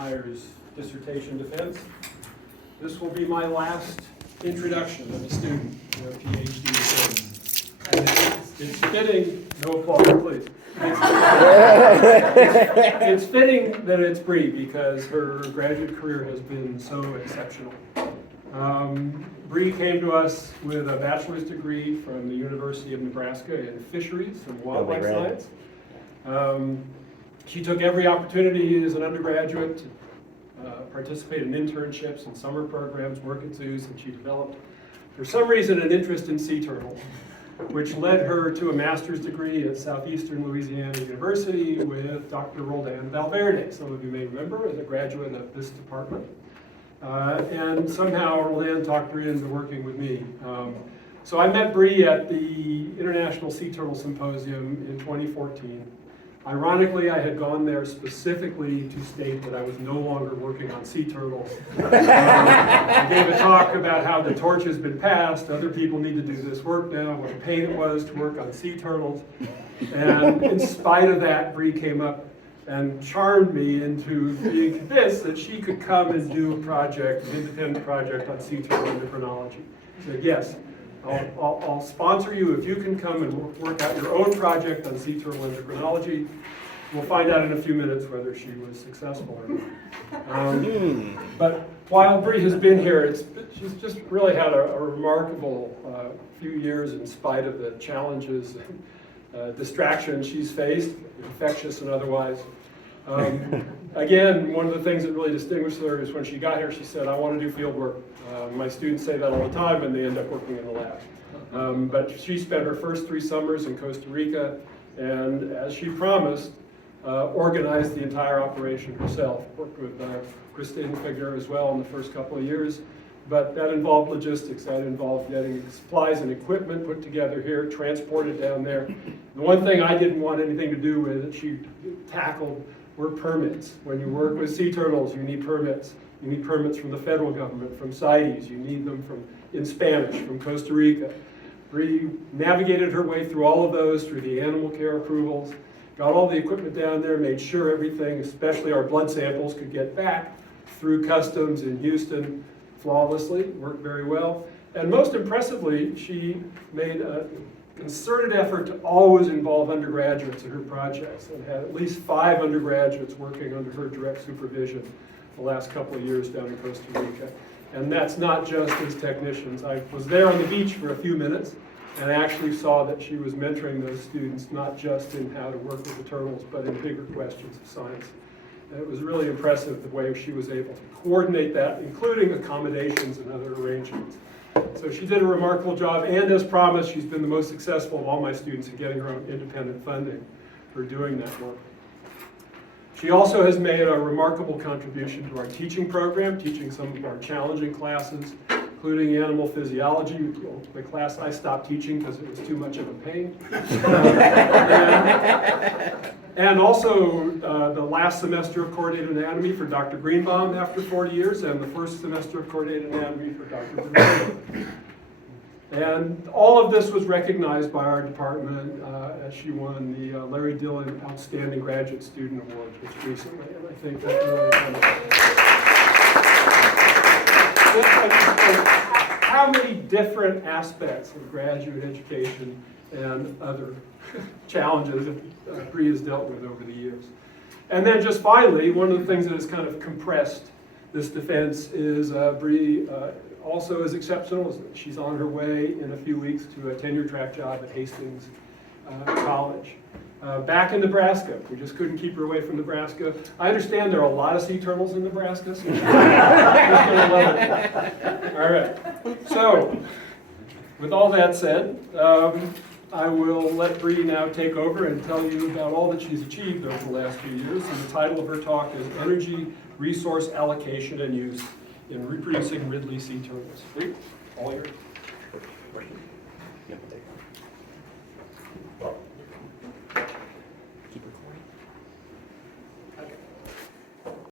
Myre's dissertation defense. This will be my last introduction of a student to a PhD defense. And it's fitting, no applause please. It's fitting that it's Brie because her graduate career has been so exceptional. Brie came to us with a bachelor's degree from the University of Nebraska in fisheries and wildlife science. She took every opportunity as an undergraduate to participate in internships and summer programs, work at zoos, and she developed, for some reason, an interest in sea turtles, which led her to a master's degree at Southeastern Louisiana University with Dr. Roldan Valverde. Some of you may remember as a graduate of this department. And somehow Roldan talked her into working with me. So I met Brie at the International Sea Turtle Symposium in 2014. Ironically, I had gone there specifically to state that I was no longer working on sea turtles. I gave a talk about how the torch has been passed, other people need to do this work now, what a pain it was to work on sea turtles. And in spite of that, Brie came up and charmed me into being convinced that she could come and do a project, an independent project on sea turtle endocrinology. She said, yes, I'll sponsor you if you can come and work out your own project on sea turtle endocrinology. We'll find out in a few minutes whether she was successful or not. But while Brie has been here, she's just really had a remarkable few years in spite of the challenges and distractions she's faced, infectious and otherwise. Again, one of the things that really distinguished her is when she got here, she said, I want to do field work. My students say that all the time and they end up working in the lab. But she spent her first 3 summers in Costa Rica and, as she promised, organized the entire operation herself. Worked with Christine Figueroa as well in the first couple of years. But that involved logistics. That involved getting supplies and equipment put together here, transported down there. The one thing I didn't want anything to do with that she tackled were permits. When you work with sea turtles, you need permits. You need permits from the federal government, from CITES. You need them in Spanish, from Costa Rica. Brie navigated her way through all of those, through the animal care approvals, got all the equipment down there, made sure everything, especially our blood samples, could get back through customs in Houston flawlessly, worked very well. And most impressively, she made a concerted effort to always involve undergraduates in her projects and had at least 5 undergraduates working under her direct supervision the last couple of years down in Costa Rica. And that's not just as technicians. I was there on the beach for a few minutes and actually saw that she was mentoring those students not just in how to work with the turtles, but in bigger questions of science. And it was really impressive the way she was able to coordinate that, including accommodations and other arrangements. So she did a remarkable job, and as promised, she's been the most successful of all my students in getting her own independent funding for doing that work. She also has made a remarkable contribution to our teaching program, teaching some of our challenging classes, including animal physiology, the class I stopped teaching because it was too much of a pain. And also the last semester of coordinated anatomy for Dr. Greenbaum after 40 years, and the first semester of coordinated anatomy for Dr. Brie. And all of this was recognized by our department as she won the Larry Dillon Outstanding Graduate Student Award just recently, and I think that really kind of how many different aspects of graduate education and other challenges that Brie has dealt with over the years. And then just finally, one of the things that has kind of compressed this defense is Brie also is exceptional. She's on her way in a few weeks to a tenure track job at Hastings College. Back in Nebraska. We just couldn't keep her away from Nebraska. I understand there are a lot of sea turtles in Nebraska, so she's gonna love it. All right. So, with all that said, I will let Brie now take over and tell you about all that she's achieved over the last few years. And the title of her talk is Energy Resource Allocation and Use in Reproducing Ridley Sea Turtles. Brie, all yours.